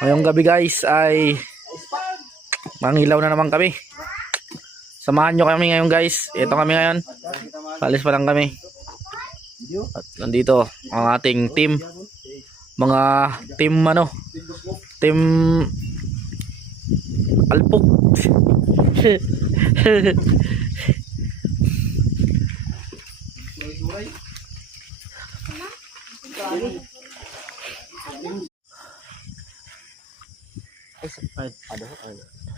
Ngayong gabi guys ay mangilaw na naman kami. Samahan nyo kami ngayon guys. Ito kami ngayon. Alis pa lang kami. At nandito ang ating team. Mga team team Alpok.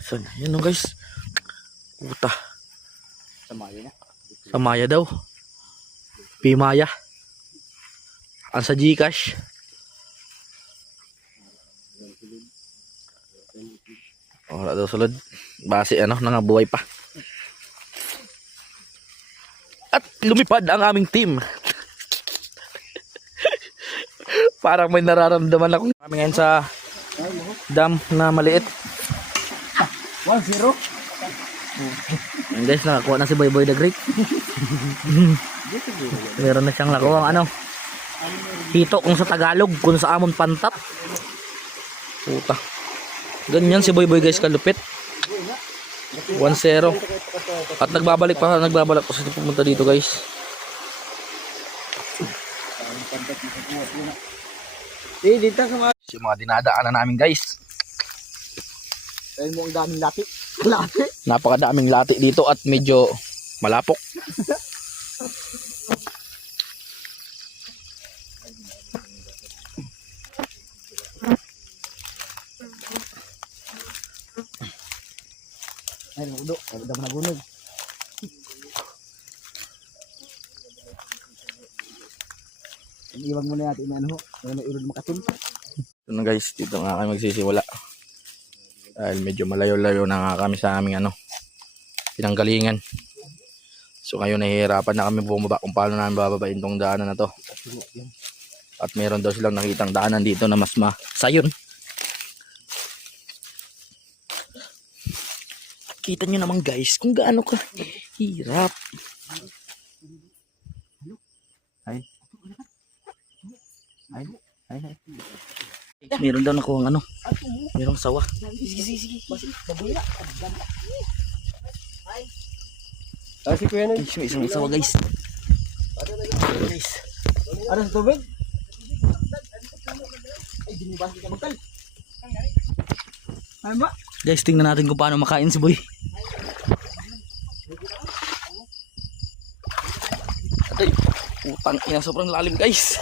So, yun guys. Puta. Samaya daw. Pimaya. Ang sa Gcash. Wala daw sulod. Base nangabuhay pa. At lumipad ang aming team. Parang may nararamdaman ako. Kami ngayon sa dam na maliit. 1-0. And guys, nakakuha na si Boy Boy the Great. Meron na siyang nakuha ang hito kung sa Tagalog, kung sa amon pantat. Puta. Ganyan si Boy Boy guys, kalupit. 1-0. At nagbabalik pa sa pumunta dito guys. Si mga dinadaanan namin guys. Ayun mo ang daming lati. Napakadaming lati dito at medyo malapok. Ay, udo. Ay, dam nagunog. Iwan mo na natin na may urod makatim. Ito na guys, dito nga kami magsisimula. Dahil medyo malayo-layo na nga kami sa aming pinanggalingan. So ngayon nahihirapan na kami bumaba kung paano namin bababain tong daanan na to. At meron daw silang nakitang daanan dito na mas masayon. Kita nyo naman guys kung gaano ka hirap. Ay. Meron daw nakuha merong sawa. Sige. Baboy na. Si Kuya na. Isang sawa guys. Ano sa tubig? Ay, dinibas ka magkal. Ay ba? Guys, tingnan natin kung paano makain si Boy. Atay, utang ina, sobrang lalim guys.